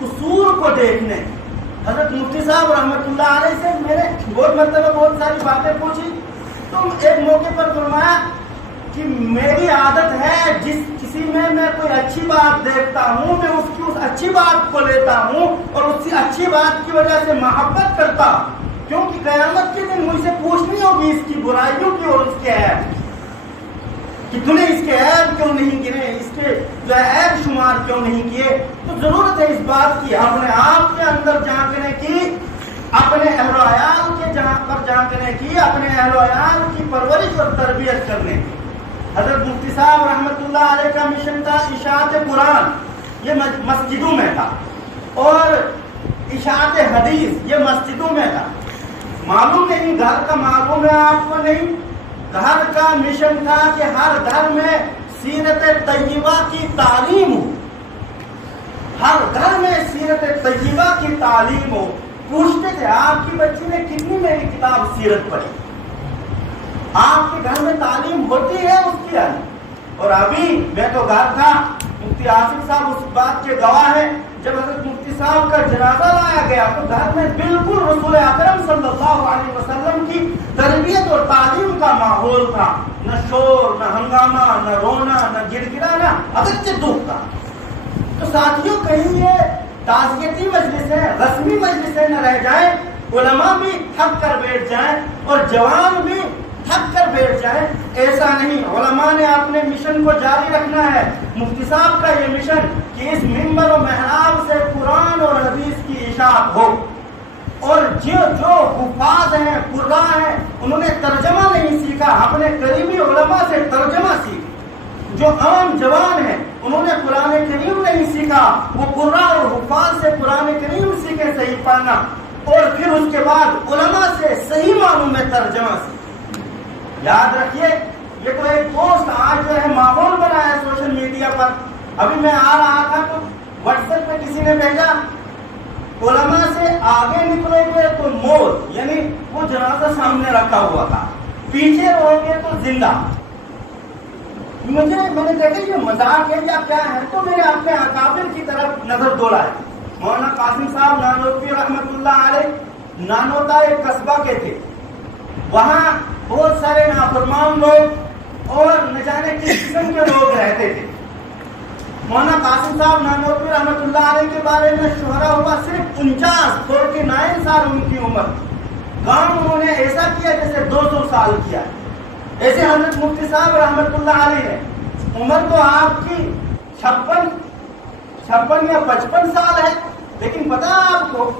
قصور کو دیکھنے. حضرت مفتی صاحب رحمۃ اللہ علیہ سے میں نے بہت مرتبہ بہت ساری باتیں پوچھی تو ایک موقع پر فرمایا کہ میری عادت ہے جس کسی میں کوئی اچھی بات دیکھتا ہوں میں اس اچھی بات کو لیتا ہوں اور اس اچھی بات کی وجہ سے محبت کرتا ہوں, کیونکہ قیامت کے دن مجھ سے پوچھنی ہوگی اس کی برائیوں کی اور اس کے عیب کہ تو نے اس کے عیب کیوں نہیں گنے, اس کے جو عیب شمار کیوں نہیں کیے. تو ضرورت ہے اس بات کی اپنے آپ کے اندر جھانکنے کی, اپنے اہل و عیال کے جہاں پر جھانکنے کی, اپنے اہل و عیال کی پرورش اور تربیت کرنے کی. حضرت مفتی صاحب رحمۃ اللہ علیہ کا مشن تھا اشاعت قرآن, یہ مسجدوں میں تھا, اور اشاعت حدیث یہ مسجدوں میں تھا. معلوم نہیں گھر کا معلوم ہے آپ کو نہیں, گھر کا مشن تھا کہ ہر گھر میں سیرت طیبہ کی تعلیم ہو, ہر گھر میں سیرت طیبہ کی تعلیم ہو. پوچھتے تھے آپ کی بچی نے کتنی میری کتاب سیرت پڑھی, آپ کے گھر میں تعلیم ہوتی ہے اس کی نہیں. اور ابھی میں تو گھر تھا, مفتی آصف صاحب اس بات کے گواہ ہیں, جب حضرت مفتی صاحب کا جنازہ لایا گیا تو گھر میں بالکل رسول اکرم صلی اللہ علیہ وسلم کی تربیت اور تعلیم کا ماحول تھا. نہ شور, نہ ہنگامہ, نہ رونا, نہ گر گرانا, اگرچہ دکھ تھا. تو ساتھیوں کہیں یہ تعزیتی مجلسیں, رسمی مجلسیں نہ رہ جائیں, علماء بھی تھک کر بیٹھ جائیں اور جوان بھی تھک کر بیٹھ جائیں, ایسا نہیں. علماء نے اپنے مشن کو جاری رکھنا ہے. مفتی صاحب کا یہ مشن کہ اس منبر و محراب سے قرآن اور حدیث کی اشاعت ہو, اور جو حفاظ ہیں, قراء ہیں, انہوں نے ترجمہ نہیں سیکھا, اپنے قریبی علماء سے ترجمہ سیکھا. جو عام جوان ہیں انہوں نے قرآن کریم نہیں سیکھا, وہ قراء اور حفاظ سے قرآن کریم سیکھے صحیح پانا, اور پھر اس کے بعد علماء سے صحیح معنوں میں ترجمہ سیکھے. یاد رکھیے یہ تو ایک دوست آج جو ہے ماحول بنا ہے سوشل میڈیا پر. ابھی میں آ رہا تھا تو واٹس ایپ پہ کسی نے بھیجا علماء سے آگے نکلو گے تو موت, یعنی وہ جنازہ سامنے رکھا ہوا تھا, پیچھے رہو گے تو زندہ. میں نے دیکھا یہ مذاق ہے یا کیا ہے, تو میں نے اپنے اکابر کی طرف نظر دوڑائی. مولانا قاسم صاحب نانوتوی رحمۃ اللہ علیہ نانوتا ایک قصبہ کے تھے, وہاں بہت سارے نافرمان لوگ اور نہ جانے کس قسم کے لوگ رہتے تھے. مولانا قاسم صاحب نانوتوی رحمۃ اللہ علیہ کے بارے میں شہرا ہوا صرف 49 سال ان کی عمر. کام انہوں نے ایسا کیا جیسے 200 سال کیا. ایسے حضرت مفتی صاحب رحمۃ اللہ علیہ ہے, عمر تو آپ کی 56 یا 55 سال ہے, لیکن پتا آپ کو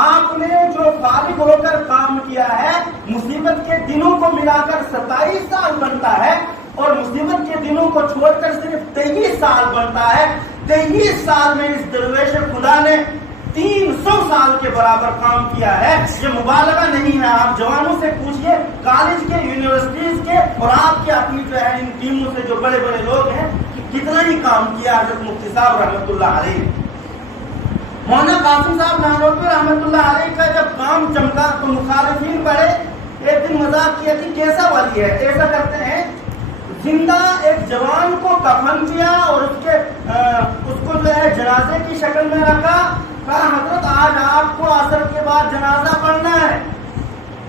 آپ نے جو فارغ ہو کر کام کیا ہے مصیبت کے دنوں کو ملا کر 27 سال بنتا ہے, اور مصیبت کے دنوں کو چھوڑ کر صرف 23 سال بنتا ہے. 23 سال میں اس درویش خدا نے 300 سال کے برابر کام کیا ہے. یہ مبالغہ نہیں ہے, آپ جوانوں سے پوچھئے, کالج کے, یونیورسٹیز کے, اور آپ کے اپنی جو ہے ان ٹیموں سے جو بڑے بڑے لوگ ہیں کہ کتنا ہی کام کیا حضرت مفتی صاحب رحمۃ اللہ علیہ. مولانا قاسم صاحب نانوتوی رحمۃ اللہ علیہ کا جب کام چمکا تو مخالفین بڑے ایک دن مذاق کیا کہ کیسا والی ہے, ایسا کرتے ہیں زندہ ایک جوان کو کفن کیا اور اس کو جو ہے جنازے کی شکل میں رکھا. کہا حضرت آج آپ کو عصر کے بعد جنازہ پڑھنا ہے.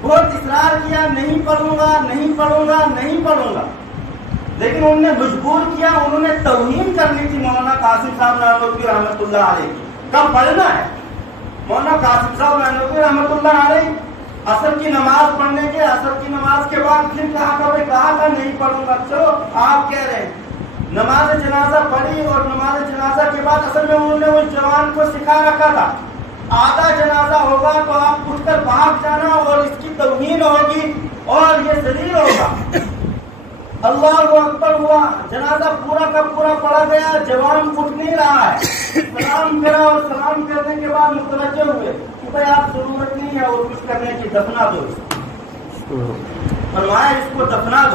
بہت اصرار کیا, نہیں پڑھوں گا, نہیں پڑھوں گا, نہیں پڑھوں گا, لیکن انہوں نے مجبور کیا. انہوں نے توہین کرنی تھی مولانا قاسم صاحب نانوتوی رحمۃ اللہ علیہ کی. کب پڑھنا ہے؟ مولانا قاسم صاحب نانوتوی رحمۃ اللہ علیہ عصر کی نماز پڑھنے کے, عصر کی نماز کے بعد پھر کہا تھا نہیں پڑھوں گا. چلو آپ کہہ رہے ہیں, نماز جنازہ پڑھی, اور نماز جنازہ کے بعد اصل میں انہوں نے اس جوان کو سکھا رکھا تھا آدھا جنازہ ہوگا تو آپ اٹھ کر بھاگ جانا اور اس کی توہین ہوگی اور یہ ذلیل ہوگا. اللہ اکبر ہوا, جنازہ پورا کا پورا پڑا گیا, جوان اٹھ نہیں رہا ہے. سلام کرا اور سلام کرنے کے بعد متوجہ ہوئے کہ بھائی آپ ضرورت نہیں ہے اور کچھ کرنے کی, دفنا دو. فرمایا اس کو دفنا دو.